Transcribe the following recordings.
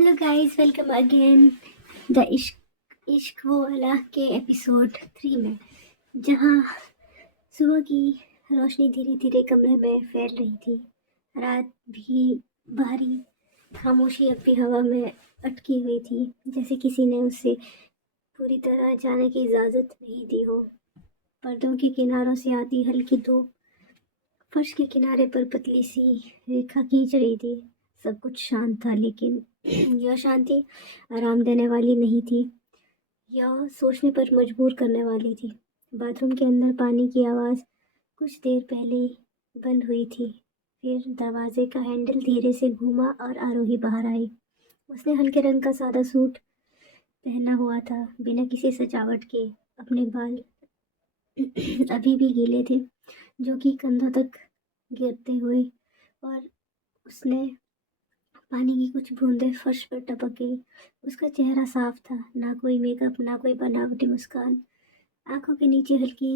Hello guys, welcome again the इश्क इश्क वो वाला के एपिसोड 3 में, जहाँ सुबह की रोशनी धीरे धीरे कमरे में फैल रही थी। रात भी भारी खामोशी अब भी हवा में अटकी हुई थी, जैसे किसी ने उसे पूरी तरह जाने की इजाज़त नहीं दी हो। पर्दों के किनारों से आती हल्की धूप फर्श के किनारे पर पतली सी रेखा खींच रही थी। सब कुछ शांत था, लेकिन यह शांति आराम देने वाली नहीं थी। यह सोचने पर मजबूर करने वाली थी। बाथरूम के अंदर पानी की आवाज़ कुछ देर पहले बंद हुई थी। फिर दरवाजे का हैंडल धीरे से घूमा और आरोही बाहर आई। उसने हल्के रंग का सादा सूट पहना हुआ था, बिना किसी सजावट के। अपने बाल अभी भी गीले थे, जो कि कंधों तक गिरते हुए, और उसने पानी की कुछ बूंदें फर्श पर टपक गई। उसका चेहरा साफ था, ना कोई मेकअप, ना कोई बनावटी मुस्कान। आंखों के नीचे हल्की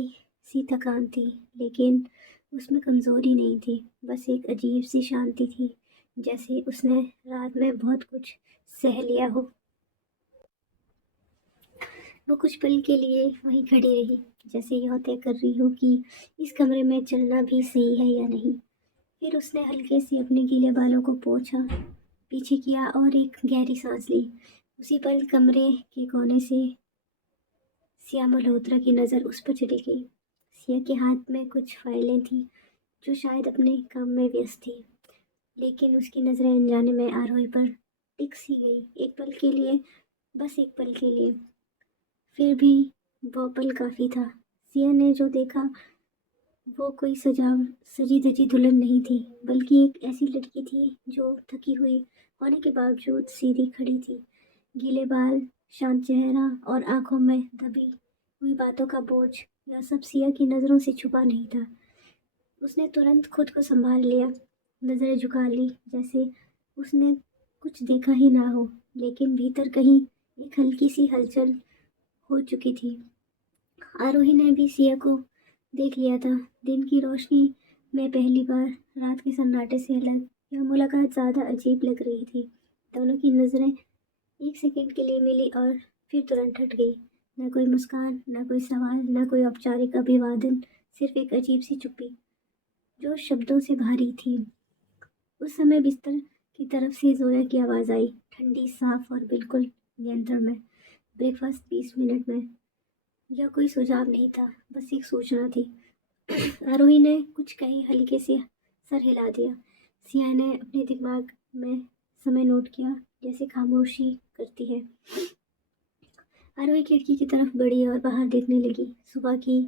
सी थकान थी, लेकिन उसमें कमजोरी नहीं थी, बस एक अजीब सी शांति थी, जैसे उसने रात में बहुत कुछ सह लिया हो। वो कुछ पल के लिए वहीं खड़ी रही, जैसे यह तय कर रही हो कि इस कमरे में चलना भी सही है या नहीं। फिर उसने हल्के से अपने गीले बालों को पोंछा, पीछे किया और एक गहरी सांस ली। उसी पल कमरे के कोने से सिया मल्होत्रा की नज़र उस पर चली गई। सिया के हाथ में कुछ फाइलें थीं, जो शायद अपने काम में व्यस्त थी, लेकिन उसकी नज़रें अनजाने में आरोही पर टिक सी गई। एक पल के लिए, बस एक पल के लिए। फिर भी वो पल काफ़ी था। सिया ने जो देखा वो कोई सजी धजी दुल्हन नहीं थी, बल्कि एक ऐसी लड़की थी जो थकी हुई होने के बावजूद सीधी खड़ी थी। गीले बाल, शांत चेहरा और आंखों में दबी हुई बातों का बोझ, यह सब सिया की नज़रों से छुपा नहीं था। उसने तुरंत खुद को संभाल लिया, नज़रें झुका ली, जैसे उसने कुछ देखा ही ना हो। लेकिन भीतर कहीं एक हल्की सी हलचल हो चुकी थी। आरोही ने भी सिया को देख लिया था, दिन की रोशनी में पहली बार, रात के सन्नाटे से अलग। यह मुलाकात ज़्यादा अजीब लग रही थी। दोनों की नज़रें एक सेकंड के लिए मिली और फिर तुरंत हट गई। न कोई मुस्कान, न कोई सवाल, न कोई औपचारिक अभिवादन, सिर्फ एक अजीब सी चुप्पी, जो शब्दों से भारी थी। उस समय बिस्तर की तरफ से जोया की आवाज़ आई, ठंडी, साफ और बिल्कुल नियंत्रण में। ब्रेकफास्ट 20 मिनट में। यह कोई सुझाव नहीं था, बस एक सूचना थी। आरोही ने कुछ कहे, हल्के से सर हिला दिया। सिया ने अपने दिमाग में समय नोट किया, जैसे खामोशी करती है। आरोही खिड़की की तरफ बढ़ी और बाहर देखने लगी। सुबह की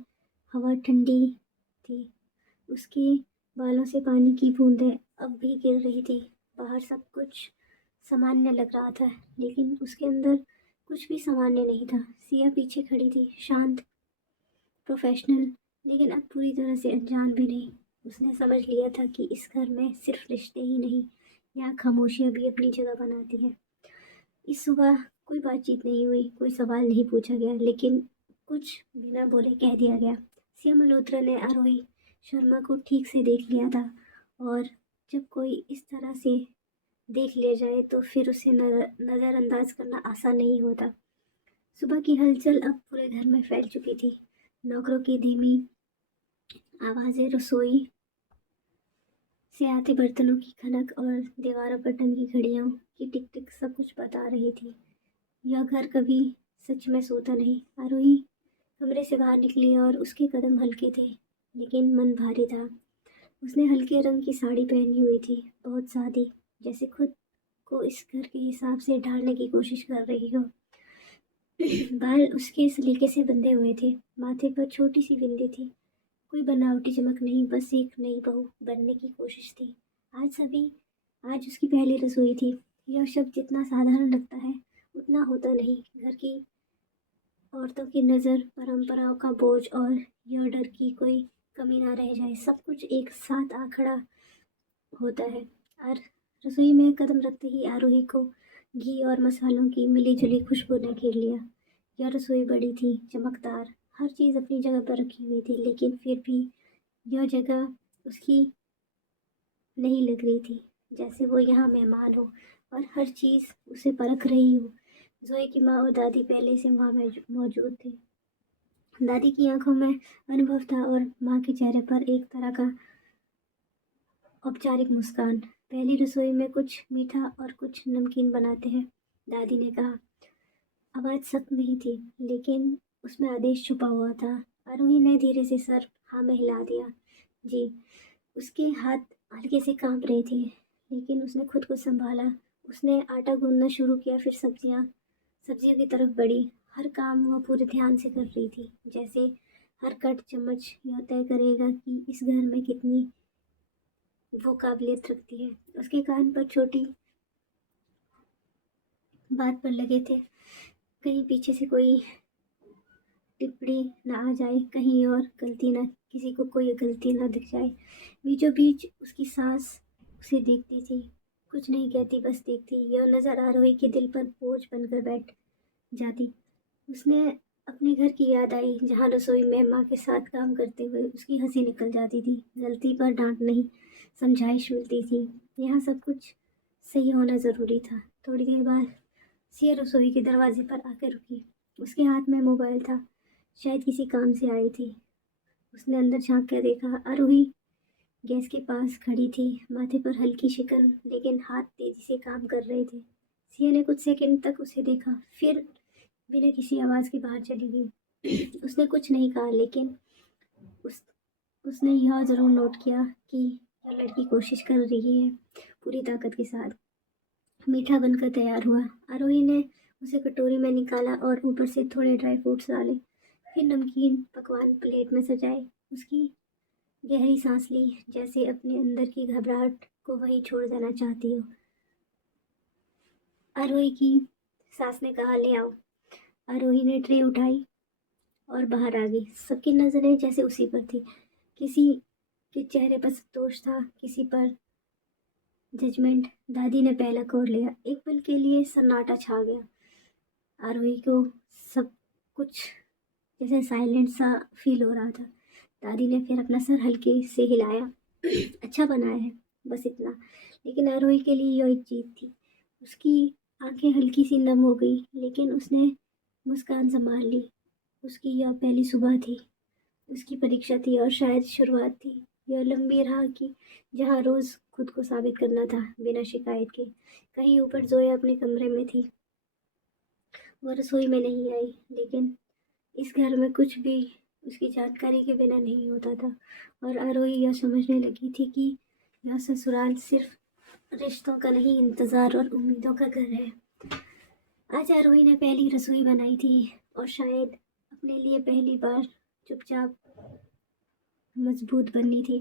हवा ठंडी थी, उसके बालों से पानी की बूंदें अब भी गिर रही थी। बाहर सब कुछ सामान्य लग रहा था, लेकिन उसके अंदर कुछ भी सामान्य नहीं था। सिया पीछे खड़ी थी, शांत, प्रोफेशनल, लेकिन अब पूरी तरह से अनजान भी नहीं। उसने समझ लिया था कि इस घर में सिर्फ रिश्ते ही नहीं, यहाँ खामोशियाँ भी अपनी जगह बनाती हैं। इस सुबह कोई बातचीत नहीं हुई, कोई सवाल नहीं पूछा गया, लेकिन कुछ बिना बोले कह दिया गया। सिया मल्होत्रा ने आरोही शर्मा को ठीक से देख लिया था, और जब कोई इस तरह से देख लिया जाए तो फिर उसे नज़रअंदाज करना आसान नहीं होता। सुबह की हलचल अब पूरे घर में फैल चुकी थी। नौकरों की धीमी आवाज़ें, रसोई से आते बर्तनों की खनक और दीवारों पर टंगी घड़ियों की टिक टिक सब कुछ बता रही थी। यह घर कभी सच में सोता नहीं। आरोही कमरे से बाहर निकली और उसके कदम हल्के थे, लेकिन मन भारी था। उसने हल्के रंग की साड़ी पहनी हुई थी, बहुत सादी, जैसे खुद को इस घर के हिसाब से ढालने की कोशिश कर रही हो। बाल उसके सलीके से बंधे हुए थे, माथे पर छोटी सी बिंदी थी। कोई बनावटी चमक नहीं, बस एक नई बहू बनने की कोशिश थी। आज उसकी पहली रसोई थी। यह शब्द जितना साधारण लगता है, उतना होता नहीं। घर की औरतों की नज़र, परंपराओं का बोझ और यह डर कि कोई कमी ना रह जाए, सब कुछ एक साथ आ खड़ा होता है। और रसोई में कदम रखते ही आरोही को घी और मसालों की मिली-जुली खुशबू ने घेर लिया। यह रसोई बड़ी थी, चमकदार, हर चीज़ अपनी जगह पर रखी हुई थी, लेकिन फिर भी यह जगह उसकी नहीं लग रही थी, जैसे वो यहाँ मेहमान हो और हर चीज़ उसे परख रही हो। जोए की माँ और दादी पहले से वहाँ मौजूद थे। दादी की आंखों में अनुभव था और माँ के चेहरे पर एक तरह का औपचारिक मुस्कान। पहली रसोई में कुछ मीठा और कुछ नमकीन बनाते हैं, दादी ने कहा। आवाज़ सख्त नहीं थी, लेकिन उसमें आदेश छुपा हुआ था। आरोही ने धीरे से सर हाँ में हिला दिया। जी। उसके हाथ हल्के से कांप रहे थे, लेकिन उसने खुद को संभाला। उसने आटा गूंदना शुरू किया, फिर सब्जियों की तरफ बढ़ी। हर काम वह पूरे ध्यान से कर रही थी, जैसे हर कट चम्मच यह तय करेगा कि इस घर में कितनी वो काबिलियत रखती है। उसके कान पर छोटी बात पर लगे थे, कहीं पीछे से कोई टिप्पणी ना आ जाए, कहीं और गलती ना किसी को कोई गलती ना दिख जाए। बीचों बीच उसकी सास उसे देखती थी, कुछ नहीं कहती, बस देखती। यह नज़र आरोही के दिल पर बोझ बनकर बैठ जाती। उसने अपने घर की याद आई, जहाँ रसोई में माँ के साथ काम करते हुए उसकी हंसी निकल जाती थी। गलती पर डांट नहीं, समझाइश मिलती थी। यहाँ सब कुछ सही होना ज़रूरी था। थोड़ी देर बाद सिया रसोई के दरवाजे पर आकर रुकी। उसके हाथ में मोबाइल था, शायद किसी काम से आई थी। उसने अंदर झांक कर देखा। आरोही गैस के पास खड़ी थी, माथे पर हल्की शिकन, लेकिन हाथ तेजी से काम कर रहे थे। सिया ने कुछ सेकंड तक उसे देखा, फिर बिना किसी आवाज़ के बाहर चली गई। उसने कुछ नहीं कहा, लेकिन उस उसने यह ज़रूर नोट किया कि यह लड़की कोशिश कर रही है, पूरी ताकत के साथ। मीठा बनकर तैयार हुआ। आरोही ने उसे कटोरी में निकाला और ऊपर से थोड़े ड्राई फ्रूट्स डाले, फिर नमकीन पकवान प्लेट में सजाए। उसकी गहरी सांस ली, जैसे अपने अंदर की घबराहट को वही छोड़ देना चाहती हो। आरोही की सास ने कहा, ले आओ। आरोही ने ट्रे उठाई और बाहर आ गई। सबकी नज़रें जैसे उसी पर थी। किसी के चेहरे पर संतोष था, किसी पर जजमेंट। दादी ने पहला कोर लिया। एक पल के लिए सन्नाटा छा गया। आरोही को सब कुछ जैसे साइलेंट सा फील हो रहा था। दादी ने फिर अपना सर हल्के से हिलाया। अच्छा बनाया है, बस इतना। लेकिन आरोही के लिए यह एक जीत थी। उसकी आंखें हल्की सी नम हो गई, लेकिन उसने मुस्कान संभाल ली। उसकी यह पहली सुबह थी, उसकी परीक्षा थी और शायद शुरुआत थी यह लंबी राह की, जहाँ रोज़ खुद को साबित करना था, बिना शिकायत के। कहीं ऊपर जोया अपने कमरे में थी, वह रसोई में नहीं आई, लेकिन इस घर में कुछ भी उसकी जानकारी के बिना नहीं होता था। और आरोही यह समझने लगी थी कि यह ससुराल सिर्फ रिश्तों का नहीं, इंतज़ार और उम्मीदों का घर है। आज आरोही ने पहली रसोई बनाई थी, और शायद अपने लिए पहली बार चुपचाप मजबूत बननी थी।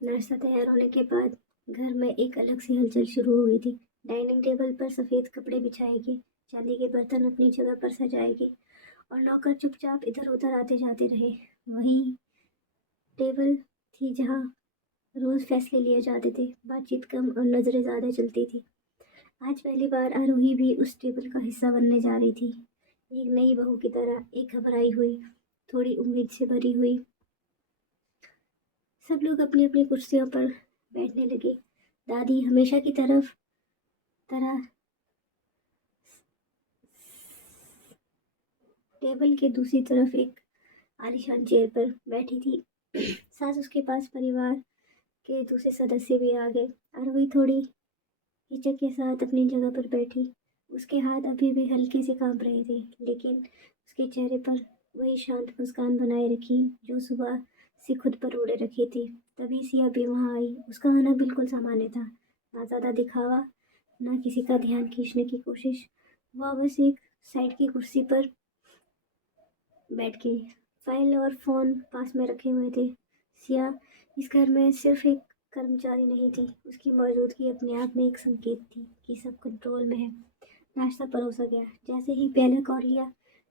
नाश्ता तैयार होने के बाद घर में एक अलग सी हलचल शुरू हो गई थी। डाइनिंग टेबल पर सफ़ेद कपड़े बिछाए गए, चांदी के बर्तन अपनी जगह पर सजाए गए, और नौकर चुपचाप इधर उधर आते जाते रहे। वही टेबल थी जहाँ रोज़ फैसले लिए जाते थे, बातचीत कम और नज़रें ज़्यादा चलती थी। आज पहली बार आरोही भी उस टेबल का हिस्सा बनने जा रही थी, एक नई बहू की तरह, एक घबराई हुई, थोड़ी उम्मीद से भरी हुई। सब लोग अपनी अपनी कुर्सियों पर बैठने लगे। दादी हमेशा की तरह टेबल के दूसरी तरफ एक आलीशान चेयर पर बैठी थी। सास उसके पास, परिवार के दूसरे सदस्य भी आ गए। आरोही थोड़ी हिचक के साथ अपनी जगह पर बैठी। उसके हाथ अभी भी हल्के से कांप रहे थे, लेकिन उसके चेहरे पर वही शांत मुस्कान बनाए रखी जो सुबह से खुद पर ओढ़े रखी थी। तभी सिया भी वहाँ आई। उसका आना बिल्कुल सामान्य था, ना ज़्यादा दिखावा, ना किसी का ध्यान खींचने की कोशिश। वह बस एक साइड की कुर्सी पर बैठ गई। फाइल और फ़ोन पास में रखे हुए थे। सिया इस घर में सिर्फ एक कर्मचारी नहीं थी, उसकी मौजूदगी अपने आप में एक संकेत थी कि सब कंट्रोल में है। नाश्ता परोसा गया। जैसे ही पहला कौर लिया,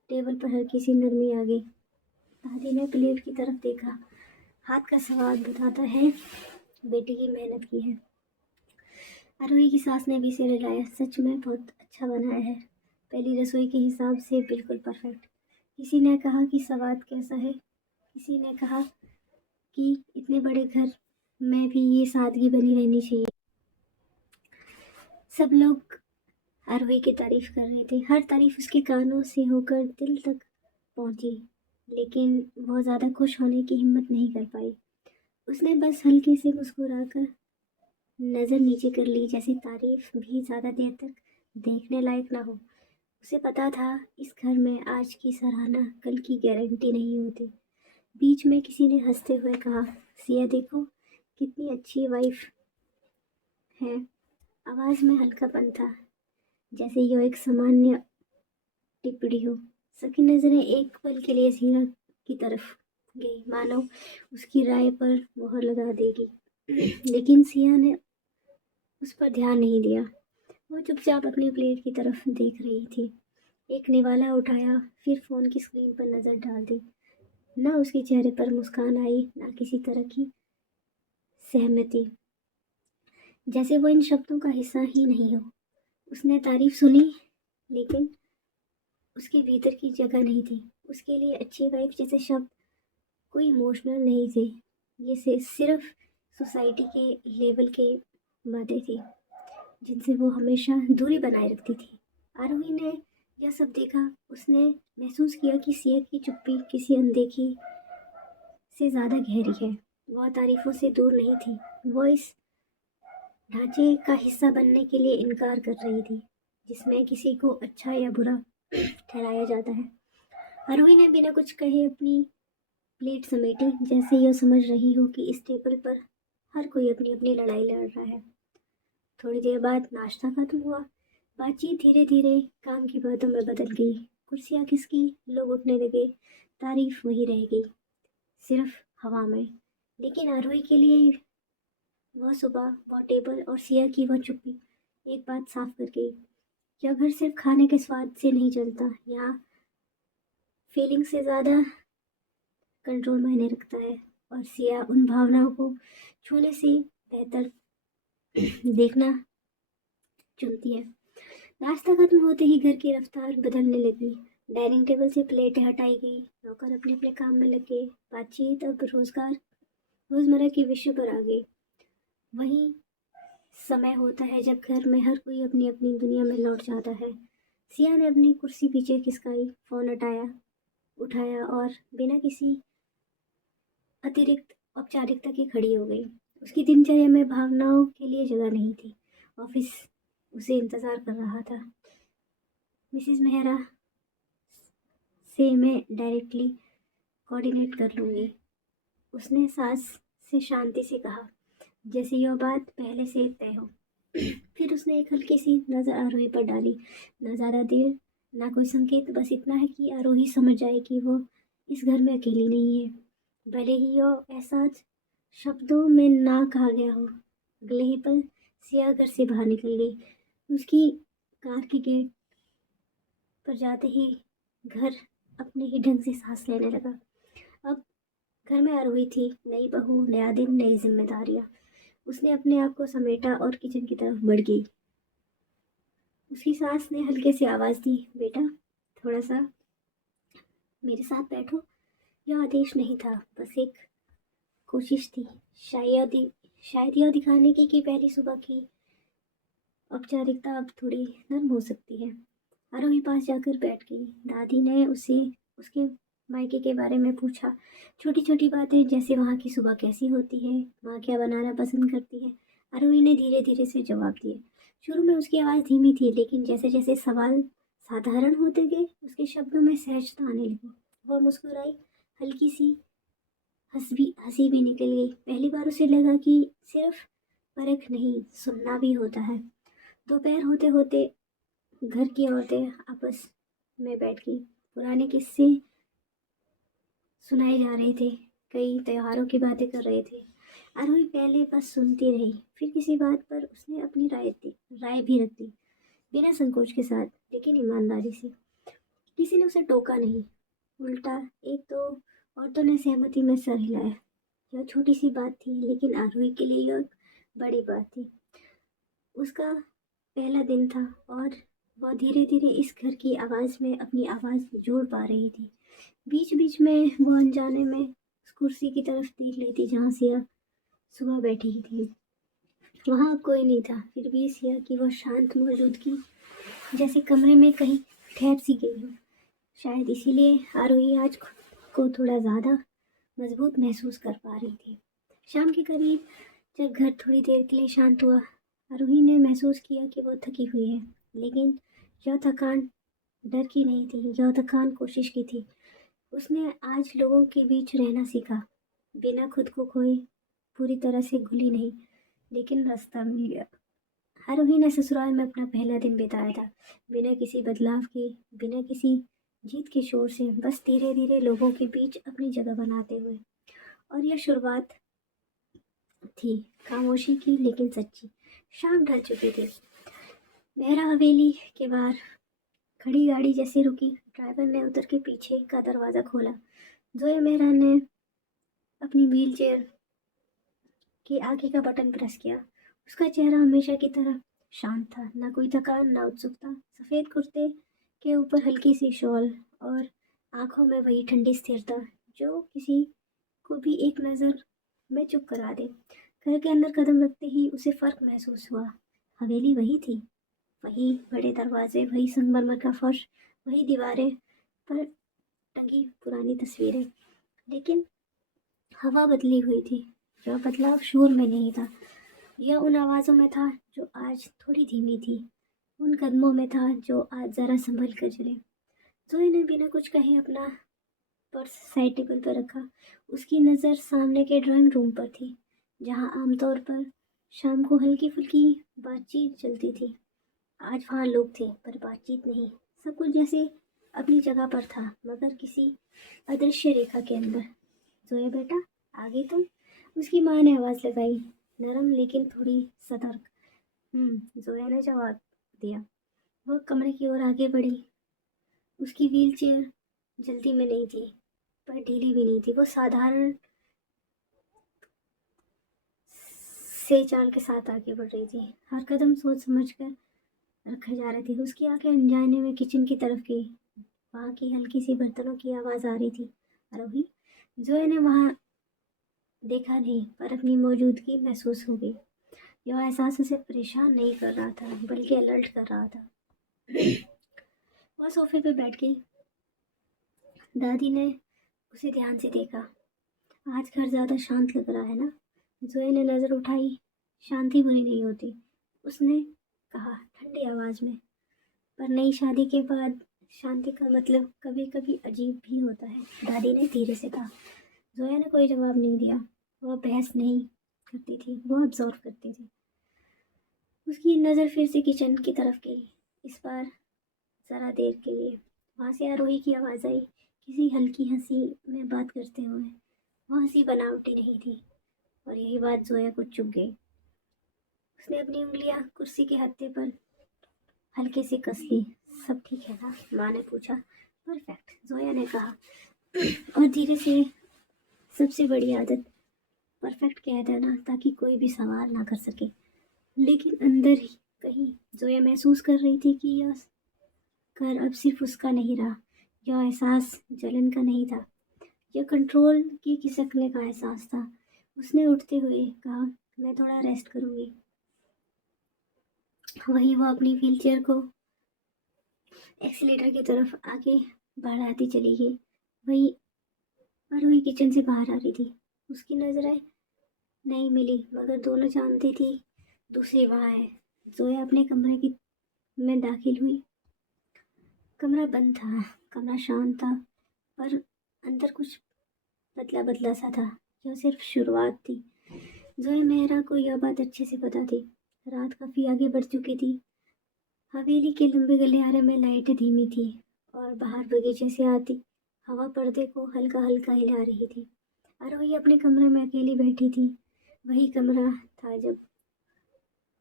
टेबल पर हल्की सी नरमी आ गई। दादी ने प्लेट की तरफ देखा। हाथ का स्वाद बताता है बेटी की मेहनत की है। आरोही की सास ने भी सिर हिलाया। सच में बहुत अच्छा बनाया है, पहली रसोई के हिसाब से बिल्कुल परफेक्ट। किसी ने कहा कि स्वाद कैसा है, किसी ने कहा कि इतने बड़े घर में भी ये सादगी बनी रहनी चाहिए। सब लोग आरोही की तारीफ कर रहे थे। हर तारीफ उसके कानों से होकर दिल तक पहुंची, लेकिन वो ज़्यादा खुश होने की हिम्मत नहीं कर पाई। उसने बस हल्के से मुस्कुराकर नज़र नीचे कर ली, जैसे तारीफ भी ज़्यादा देर तक देखने लायक ना हो। उसे पता था इस घर में आज की सराहना कल की गारंटी नहीं होती। बीच में किसी ने हंसते हुए कहा, सिया देखो कितनी अच्छी वाइफ है। आवाज़ में हल्कापन था, जैसे यो एक सामान्य टिप्पणी हो। सबकी नज़रें एक पल के लिए सिया की तरफ गई, मानो उसकी राय पर मोहर लगा देगी। लेकिन सिया ने उस पर ध्यान नहीं दिया। वो चुपचाप अपनी प्लेट की तरफ देख रही थी। एक निवाला उठाया, फिर फोन की स्क्रीन पर नजर डाल दी। ना उसके चेहरे पर मुस्कान आई, ना किसी तरह की सहमति, जैसे वो इन शब्दों का हिस्सा ही नहीं हो। उसने तारीफ सुनी, लेकिन उसके भीतर की जगह नहीं थी। उसके लिए अच्छी वाइफ जैसे शब्द कोई इमोशनल नहीं थे। ये सिर्फ सोसाइटी के लेवल के बातें थी, जिनसे वो हमेशा दूरी बनाए रखती थी। आरोही ने यह सब देखा। उसने महसूस किया कि सिया की चुप्पी किसी अनदेखी से ज़्यादा गहरी है। वह तारीफों से दूर नहीं थी, वो इस ढांचे का हिस्सा बनने के लिए इनकार कर रही थी, जिसमें किसी को अच्छा या बुरा ठहराया जाता है। आरोही ने बिना कुछ कहे अपनी प्लेट समेटी, जैसे यह समझ रही हो कि इस टेबल पर हर कोई अपनी अपनी लड़ाई लड़ रहा है। थोड़ी देर बाद नाश्ता खत्म हुआ। बातचीत धीरे धीरे काम की बातों में बदल गई। कुर्सियाँ खिसकी, लोग उठने लगे, तारीफ वही रह गई, सिर्फ हवा में। लेकिन आरोही के लिए वह सुबह, वह टेबल और सिया की वह चुप्पी एक बात साफ कर गई। यह घर सिर्फ खाने के स्वाद से नहीं चलता, यहाँ फीलिंग से ज़्यादा कंट्रोल मायने रखता है। और सिया उन भावनाओं को छूने से बेहतर देखना चुनती है। नाश्ता खत्म होते ही घर की रफ्तार बदलने लगी। डाइनिंग टेबल से प्लेटें हटाई गई, नौकर अपने अपने काम में लगे। बातचीत अब रोजमर्रा के विषय पर आ गई। वही समय होता है जब घर में हर कोई अपनी अपनी दुनिया में लौट जाता है। सिया ने अपनी कुर्सी पीछे खिसकाई, फोन उठाया और बिना किसी अतिरिक्त औपचारिकता की खड़ी हो गई। उसकी दिनचर्या में भावनाओं के लिए जगह नहीं थी। ऑफिस उसे इंतजार कर रहा था। मिसेस मेहरा से मैं डायरेक्टली कोऑर्डिनेट कर लूँगी, उसने सास से शांति से कहा, जैसे यह बात पहले से तय हो। फिर उसने एक हल्की सी नज़र आरोही पर डाली। ना ज़्यादा देर, ना कोई संकेत, बस इतना है कि आरोही समझ जाए कि वो इस घर में अकेली नहीं है। भले ही यह एहसास शब्दों में ना कहा गया हो। अगले ही पल सिया घर से बाहर निकल गई। उसकी कार के गेट पर जाते ही घर अपने ही ढंग से सांस लेने लगा। अब घर में आरोही थी, नई बहू, नया दिन, नई जिम्मेदारियां। उसने अपने आप को समेटा और किचन की तरफ बढ़ गई। उसकी सास ने हल्के से आवाज़ दी, बेटा थोड़ा सा मेरे साथ बैठो। यह आदेश नहीं था, बस एक कोशिश थी। शायद यह दिखाने की कि पहली सुबह की औपचारिकता अब थोड़ी नर्म हो सकती है। आरोही पास जाकर बैठ गई। दादी ने उसे उसके मायके के बारे में पूछा। छोटी छोटी बातें, जैसे वहाँ की सुबह कैसी होती है, माँ क्या बनाना पसंद करती है। आरोही ने धीरे धीरे से जवाब दिए। शुरू में उसकी आवाज़ धीमी थी, लेकिन जैसे जैसे सवाल साधारण होते गए, उसके शब्दों में सहजता आने लगी। वह मुस्कुराई, हल्की सी हंसी भी निकल गई। पहली बार उसे लगा कि सिर्फ परख नहीं, सुनना भी होता है। दोपहर होते होते घर की औरतें आपस में बैठ गई। पुराने किस्से सुनाए जा रहे थे, कई त्योहारों की बातें कर रहे थे। आरोही पहले बस सुनती रही, फिर किसी बात पर उसने अपनी राय भी रख दी, बिना संकोच के साथ, लेकिन ईमानदारी से। किसी ने उसे टोका नहीं, उल्टा एक दो औरतों ने सहमति में सर हिलाया। यह छोटी सी बात थी, लेकिन आरोही के लिए यह बड़ी बात थी। उसका पहला दिन था और वह धीरे धीरे इस घर की आवाज़ में अपनी आवाज़ जोड़ पा रही थी। बीच बीच में वह अनजाने में उस कुर्सी की तरफ देख लेती जहाँ सिया सुबह बैठी थी। वहाँ अब कोई नहीं था, फिर भी सिया की वह शांत मौजूदगी जैसे कमरे में कहीं ठहर सी गई हो। शायद इसीलिए आरोही आज खुद को थोड़ा ज़्यादा मजबूत महसूस कर पा रही थी। शाम के करीब जब घर थोड़ी देर के लिए शांत हुआ, आरोही ने महसूस किया कि वो थकी हुई है, लेकिन यह थकान डर की नहीं थी, यह थकान कोशिश की थी। उसने आज लोगों के बीच रहना सीखा, बिना खुद को खोए, पूरी तरह से घुली नहीं, लेकिन रास्ता मिल गया। आरोही ने ससुराल में अपना पहला दिन बिताया था, बिना किसी बदलाव के, बिना किसी जीत के शोर से, बस धीरे धीरे लोगों के बीच अपनी जगह बनाते हुए। और यह शुरुआत थी खामोशी की, लेकिन सच्ची। शाम ढल चुकी थी। मेहरा हवेली के बाहर खड़ी गाड़ी जैसे रुकी। ड्राइवर ने उतर के पीछे का दरवाज़ा खोला। जोया मेहरा ने अपनी व्हील चेयर के आगे का बटन प्रेस किया। उसका चेहरा हमेशा की तरह शांत था, ना कोई थकान, ना उत्सुकता। सफ़ेद कुर्ते के ऊपर हल्की सी शॉल और आंखों में वही ठंडी स्थिरता जो किसी को भी एक नज़र में चुप करा दे। घर के अंदर कदम रखते ही उसे फ़र्क महसूस हुआ। हवेली वही थी, वही बड़े दरवाजे, वही संगमरमर का फर्श, वही दीवारें पर टंगी पुरानी तस्वीरें, लेकिन हवा बदली हुई थी। यह बदलाव शोर में नहीं था, यह उन आवाज़ों में था जो आज थोड़ी धीमी थी, उन कदमों में था जो आज ज़रा संभल कर चले। जोए ने बिना कुछ कहे अपना पर्स साइड टेबल पर रखा। उसकी नज़र सामने के ड्राइंग रूम पर थी, जहाँ आमतौर पर शाम को हल्की फुल्की बातचीत चलती थी। आज वहाँ लोग थे, पर बातचीत नहीं। सब कुछ जैसे अपनी जगह पर था, मगर किसी अदृश्य रेखा के अंदर। जोया बेटा, आगे तुम? उसकी माँ ने आवाज़ लगाई, नरम लेकिन थोड़ी सतर्क। जोया ने जवाब दिया। वह कमरे की ओर आगे बढ़ी। उसकी व्हील चेयर जल्दी में नहीं थी, पर ढीली भी नहीं थी। वो साधारण से चाल के साथ आगे बढ़ रही थी। हर कदम सोच समझ कर रखे जा रहे थे। उसकी आंखें अनजाने में किचन की तरफ गई। वहाँ की हल्की सी बर्तनों की आवाज़ आ रही थी। आरोही, जोया ने वहाँ देखा नहीं, पर अपनी मौजूदगी महसूस हो गई। यह एहसास उसे परेशान नहीं कर रहा था, बल्कि अलर्ट कर रहा था। वह सोफे पे बैठ गई। दादी ने उसे ध्यान से देखा। आज घर ज़्यादा शांत लग रहा है ना? जोया ने नज़र उठाई। शांति बुरी नहीं होती, उसने कहा ठंडी आवाज़ में। पर नई शादी के बाद शांति का मतलब कभी कभी अजीब भी होता है, दादी ने धीरे से कहा। जोया ने कोई जवाब नहीं दिया। वह बहस नहीं करती थी, वह ऑब्जर्व करती थी। उसकी नज़र फिर से किचन की तरफ गई, इस बार ज़रा देर के लिए। वहाँ से आरोही की आवाज़ आई, किसी हल्की हंसी में बात करते हुए। वह हंसी बनावटी नहीं थी, और यही बात जोया को चुभ गई। उसने अपनी उंगलियां कुर्सी के हत्थे पर हल्के से कस ली। सब ठीक है ना? माँ ने पूछा। परफेक्ट, जोया ने कहा, और धीरे से। सबसे बड़ी आदत परफेक्ट कह देना, ताकि कोई भी सवाल ना कर सके। लेकिन अंदर ही कहीं जोया महसूस कर रही थी कि यह घर अब सिर्फ उसका नहीं रहा। यह एहसास जलन का नहीं था, यह कंट्रोल की खिसकने का एहसास था। उसने उठते हुए कहा, मैं थोड़ा रेस्ट करूंगी। वहीं वो अपनी व्हीलचेयर को एक्सीलेटर की तरफ आगे बढ़ाती चली गई। वहीं आरोही किचन से बाहर आ रही थी। उसकी नजरें नहीं मिली, मगर दोनों जानती थी दूसरी वहाँ है। जोया अपने कमरे की में दाखिल हुई। कमरा बंद था, कमरा शांत था, पर अंदर कुछ बदला बदला सा था। यह सिर्फ शुरुआत थी। जोया मेहरा को यह बात अच्छे से पता थी। रात काफी आगे बढ़ चुकी थी। हवेली के लंबे गलियारे में लाइटें धीमी थी, और बाहर बगीचे से आती हवा पर्दे को हल्का हल्का हिला रही थी। आरोही अपने कमरे में अकेली बैठी थी। वही कमरा था जब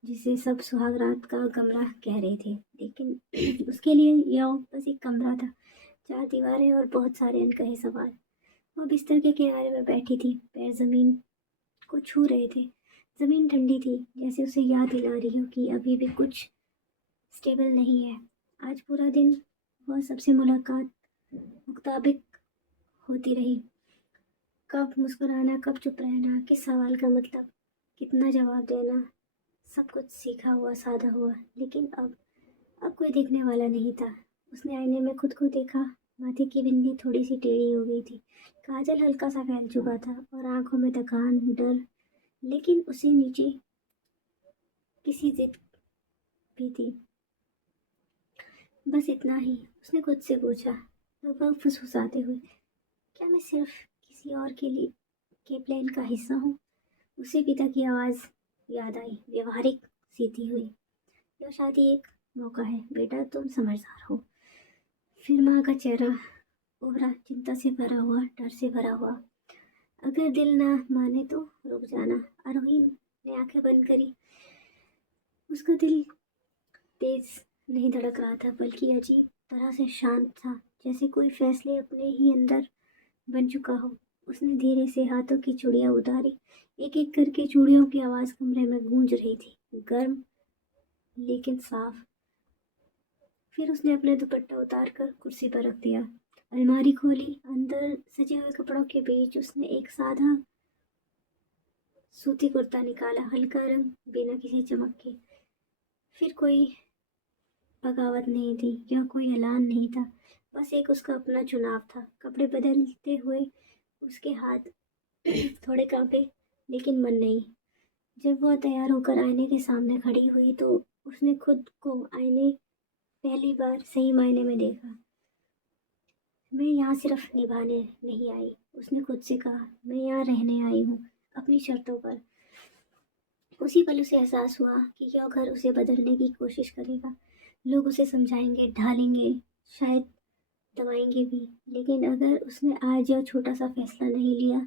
जिसे सब सुहाग रात का कमरा कह रहे थे, लेकिन उसके लिए यह बस एक कमरा था। चार दीवारें और बहुत सारे अनकहे सवाल। वह बिस्तर के किनारे में बैठी थी, पैर जमीन को छू रहे थे। जमीन ठंडी थी, जैसे उसे याद दिला रही हो कि अभी भी कुछ स्टेबल नहीं है। आज पूरा दिन वह सबसे मुलाकात मुताबिक होती रही। कब मुस्कुराना, कब चुप रहना, किस सवाल का मतलब, कितना जवाब देना, सब कुछ सीखा हुआ, सादा हुआ। लेकिन अब अब कोई देखने वाला नहीं था। उसने आईने में खुद को देखा। माथे की बिंदी थोड़ी सी टेढ़ी हो गई थी, काजल हल्का सा फैल चुका था और आंखों में थकान, डर, लेकिन उसे नीचे किसी जिद भी थी। बस इतना ही, उसने खुद से पूछा, लगभग फुसफुसाते हुए, क्या मैं सिर्फ किसी और के लिए के प्लान का हिस्सा हूँ? उसे पिता की आवाज़ याद आई, व्यवहारिक सीधी हुई, यह शादी एक मौका है बेटा, तुम समझदार हो। फिर माँ का चेहरा उभरा, चिंता से भरा हुआ, डर से भरा हुआ। अगर दिल ना माने तो रुक जाना। आरोही ने आंखें बंद करी। उसका दिल तेज नहीं धड़क रहा था, बल्कि अजीब तरह से शांत था, जैसे कोई फैसले अपने ही अंदर बन चुका हो। उसने धीरे से हाथों की चूड़ियां उतारी। एक एक करके चूड़ियों की आवाज कमरे में गूंज रही थी, गर्म लेकिन साफ। फिर उसने अपना दुपट्टा उतार कर कुर्सी पर रख दिया। अलमारी खोली। अंदर सजे हुए कपड़ों के बीच उसने एक सादा सूती कुर्ता निकाला, हल्का रंग, बिना किसी चमक के। फिर कोई बगावत नहीं थी, यह कोई ऐलान नहीं था, बस एक उसका अपना चुनाव था। कपड़े बदलते हुए उसके हाथ थोड़े कांपे, लेकिन मन नहीं। जब वह तैयार होकर आईने के सामने खड़ी हुई तो उसने खुद को आईने पहली बार सही मायने में देखा। मैं यहाँ सिर्फ निभाने नहीं आई, उसने खुद से कहा, मैं यहाँ रहने आई हूँ, अपनी शर्तों पर। उसी पल उसे एहसास हुआ कि यह घर उसे बदलने की कोशिश करेगा। लोग उसे समझाएंगे, ढालेंगे, शायद दबाएंगे भी, लेकिन अगर उसने आज यह छोटा सा फैसला नहीं लिया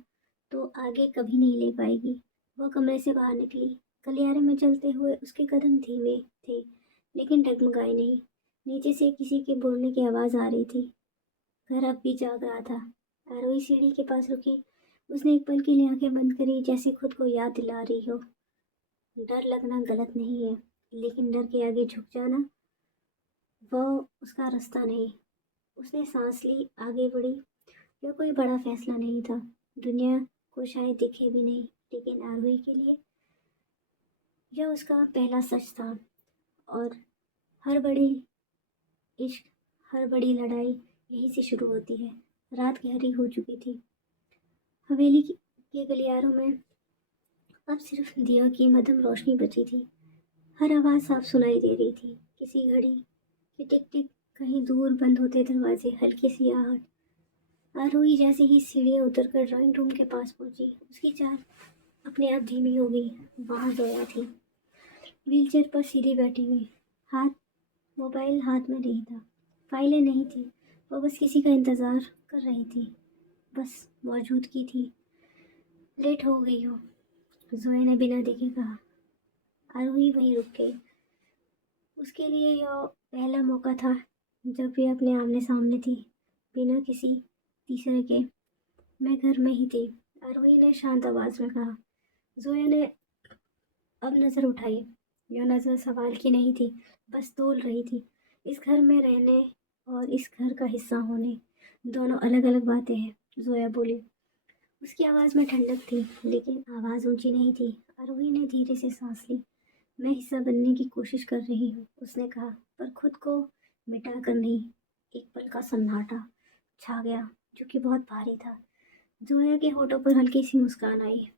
तो आगे कभी नहीं ले पाएगी। वह कमरे से बाहर निकली। गलियारे में चलते हुए उसके कदम धीमे थे, लेकिन डगमगाए नहीं। नीचे से किसी के बोलने की आवाज़ आ रही थी। घर अब भी जाग रहा था। आरोही सीढ़ी के पास रुकी। उसने एक पल के लिए आंखें बंद करी, जैसे खुद को याद दिला रही हो, डर लगना गलत नहीं है, लेकिन डर के आगे झुक जाना वह उसका रास्ता नहीं। उसने सांस ली, आगे बढ़ी। यह कोई बड़ा फैसला नहीं था, दुनिया को शायद दिखे भी नहीं, लेकिन आरोही के लिए यह उसका पहला सच था। और हर बड़ी इश्क, हर बड़ी लड़ाई यहीं से शुरू होती है। रात गहरी हो चुकी थी। हवेली के गलियारों में अब सिर्फ दिया की मध्यम रोशनी बची थी। हर आवाज़ साफ सुनाई दे रही थी, किसी घड़ी की टिक टिक, कहीं दूर बंद होते दरवाजे, हल्की सी आहट। आरोही जैसे ही सीढ़ियाँ उतरकर ड्राइंग रूम के पास पहुंची, उसकी चाल अपने आप धीमी हो गई। वहाँ जोया थी, व्हीलचेयर पर सीधी बैठी हुई, हाथ मोबाइल हाथ में नहीं था, फाइलें नहीं थी। वो बस किसी का इंतज़ार कर रही थी, बस मौजूदगी थी। लेट हो गई हो, जोया ने बिना देखे कहा। आरोही वहीं रुक गई। उसके लिए यह पहला मौका था जब वे अपने आमने सामने थी, बिना किसी तीसरे के। मैं घर में ही थी, आरोही ने शांत आवाज में कहा। जोया ने अब नजर उठाई। यह नजर सवाल की नहीं थी, बस तोल रही थी। इस घर में रहने और इस घर का हिस्सा होने, दोनों अलग अलग बातें हैं, जोया बोली। उसकी आवाज़ में ठंडक थी, लेकिन आवाज़ ऊंची नहीं थी। आरोही ने धीरे से सांस ली। मैं हिस्सा बनने की कोशिश कर रही हूँ, उसने कहा, पर खुद को मिटा कर नहीं। एक पल का सन्नाटा छा गया, जो कि बहुत भारी था। जोया के होठों पर हल्की सी मुस्कान आई।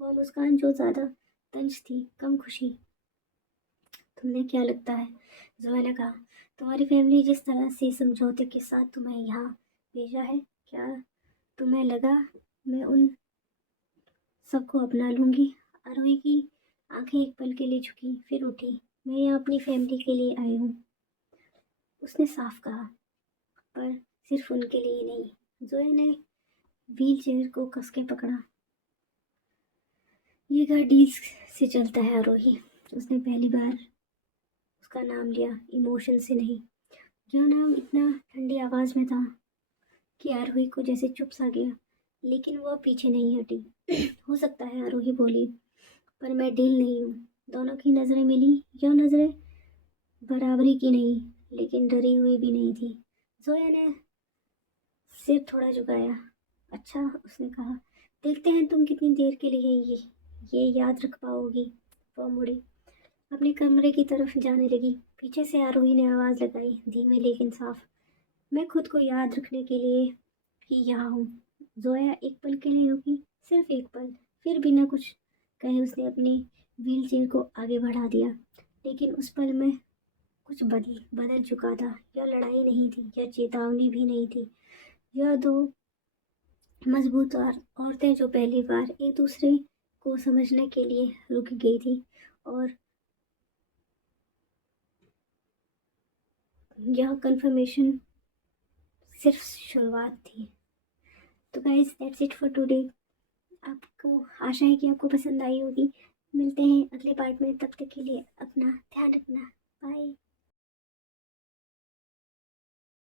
वो मुस्कान जो ज़्यादा तंज थी, कम खुशी। तुम्हें क्या लगता है, जोया ने कहा, तुम्हारी फैमिली जिस तरह से समझौते के साथ तुम्हें यहाँ भेजा है, क्या तुम्हें लगा मैं उन सबको अपना लूँगी? आरोही की आंखें एक पल के लिए झुकी, फिर उठी। मैं यहाँ अपनी फैमिली के लिए आई हूँ, उसने साफ कहा, पर सिर्फ उनके लिए नहीं। जोया ने व्हील चेयर को कस के पकड़ा। ये घर डील्स से चलता है आरोही, उसने पहली बार उसका नाम लिया, इमोशन से नहीं। यह नाम इतना ठंडी आवाज़ में था कि आरोही को जैसे चुप सा गया, लेकिन वह पीछे नहीं हटी। हो सकता है, आरोही बोली, पर मैं डील नहीं हूँ। दोनों की नज़रें मिली। यह नज़रें बराबरी की नहीं, लेकिन डरी हुई भी नहीं थी। जोया ने सिर थोड़ा झुकाया। अच्छा, उसने कहा, देखते हैं तुम कितनी देर के लिए ये याद रख पाओगी। वह मुड़ी, अपने कमरे की तरफ जाने लगी। पीछे से आरोही ने आवाज़ लगाई, धीमे लेकिन साफ। मैं खुद को याद रखने के लिए ही यहाँ हूँ। जोया एक पल के लिए रुकी, सिर्फ एक पल। फिर बिना कुछ कहे उसने अपनी व्हीलचेयर को आगे बढ़ा दिया। लेकिन उस पल में कुछ बदल बदल चुका था। यह लड़ाई नहीं थी, यह चेतावनी भी नहीं थी। यह दो मजबूत औरतें जो पहली बार एक दूसरे को समझने के लिए रुक गई थी। और यह कन्फर्मेशन सिर्फ शुरुआत थी। तो guys that's it for today. आपको आशा है कि आपको पसंद आई होगी। मिलते हैं अगले पार्ट में, तब तक के लिए अपना ध्यान रखना। बाय।